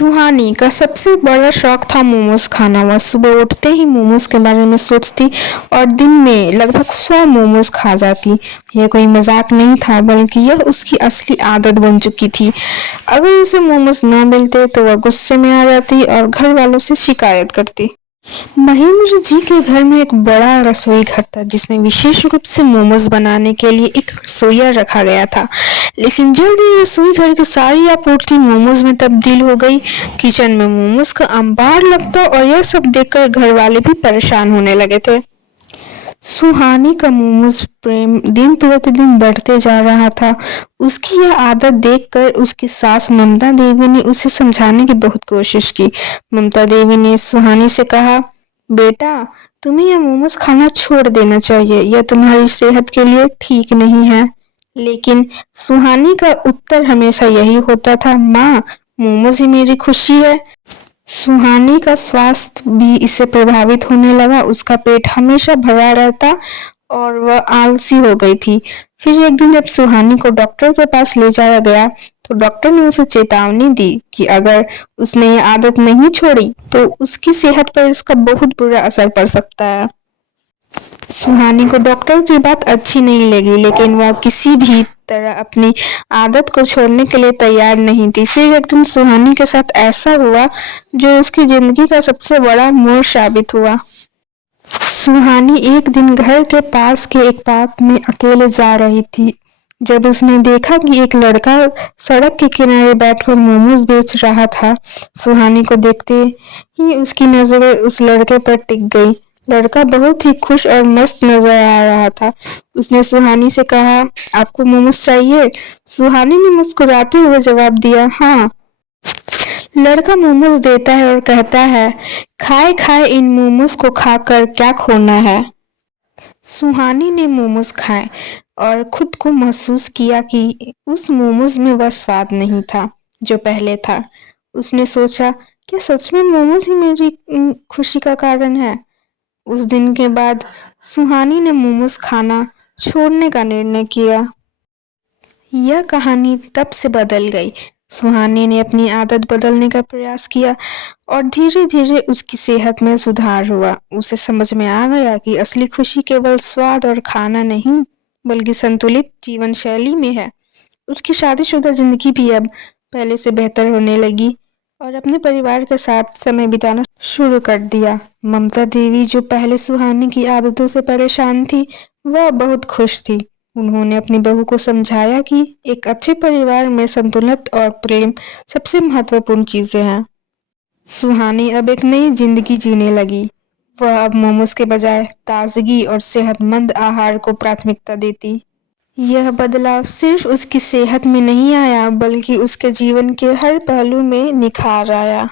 सुहानी का सबसे बड़ा शौक था मोमोज खाना। वह सुबह उठते ही मोमोज के बारे में सोचती और दिन में लगभग 100 मोमोज खा जाती। यह कोई मजाक नहीं था, बल्कि यह उसकी असली आदत बन चुकी थी। अगर उसे मोमोज न मिलते तो वह गुस्से में आ जाती और घर वालों से शिकायत करती। महेंद्र जी के घर में एक बड़ा रसोई घर था, जिसमें विशेष रूप से मोमोज बनाने के लिए एक रसोइया रखा गया था। लेकिन जल्द ही रसोई घर की सारी आपूर्ति मोमोज में तब्दील हो गई। किचन में मोमोज का अंबार लगता और यह सब देखकर घर वाले भी परेशान होने लगे थे। सुहानी का मोमोज प्रेम दिन प्रतिदिन बढ़ते जा रहा था। उसकी यह आदत देखकर उसकी सास ममता देवी ने उसे समझाने की बहुत कोशिश की। ममता देवी ने सुहानी से कहा, बेटा, तुम्हें यह मोमोज खाना छोड़ देना चाहिए, यह तुम्हारी सेहत के लिए ठीक नहीं है। लेकिन सुहानी का उत्तर हमेशा यही होता था, माँ, मोमोज ही मेरी खुशी है। सुहानी का स्वास्थ्य भी इससे प्रभावित होने लगा। उसका पेट हमेशा भरा रहता और वह आलसी हो गई थी। फिर एक दिन जब सुहानी को डॉक्टर के पास ले जाया गया तो डॉक्टर ने उसे चेतावनी दी कि अगर उसने ये आदत नहीं छोड़ी तो उसकी सेहत पर इसका बहुत बुरा असर पड़ सकता है। सुहानी को डॉक्टर की बात अच्छी नहीं लगी, लेकिन वह किसी भी तरह अपनी आदत को छोड़ने के लिए तैयार नहीं थी। फिर एक दिन सुहानी के साथ ऐसा हुआ जो उसकी जिंदगी का सबसे बड़ा मोड़ साबित हुआ। सुहानी एक दिन घर के पास के एक पार्क में अकेले जा रही थी, जब उसने देखा कि एक लड़का सड़क के किनारे बैठकर मोमोज बेच रहा था। सुहानी को देखते ही उसकी नजरें उस लड़के पर टिक गई। लड़का बहुत ही खुश और मस्त नजर आ रहा था। उसने सुहानी से कहा, आपको मोमोज चाहिए? सुहानी ने मुस्कुराते हुए जवाब दिया, हाँ। लड़का मोमोज देता है और कहता है, खाए खाए इन मोमोज को खाकर क्या खोना है। सुहानी ने मोमोज खाए और खुद को महसूस किया कि उस मोमोज में वह स्वाद नहीं था जो पहले था। उसने सोचा, क्या सच में मोमोज ही मेरी खुशी का कारण है? उस दिन के बाद सुहानी ने मोमोज खाना छोड़ने का निर्णय किया। यह कहानी तब से बदल गई। सुहानी ने अपनी आदत बदलने का प्रयास किया और धीरे धीरे उसकी सेहत में सुधार हुआ। उसे समझ में आ गया कि असली खुशी केवल स्वाद और खाना नहीं, बल्कि संतुलित जीवन शैली में है। उसकी शादीशुदा जिंदगी भी अब पहले से बेहतर होने लगी और अपने परिवार के साथ समय बिताना शुरू कर दिया। ममता देवी, जो पहले सुहानी की आदतों से परेशान थी, वह बहुत खुश थी। उन्होंने अपनी बहू को समझाया कि एक अच्छे परिवार में संतुलन और प्रेम सबसे महत्वपूर्ण चीजें हैं। सुहानी अब एक नई जिंदगी जीने लगी। वह अब मोमोज के बजाय ताजगी और सेहतमंद आहार को प्राथमिकता देती। यह बदलाव सिर्फ उसकी सेहत में नहीं आया, बल्कि उसके जीवन के हर पहलू में निखार आया।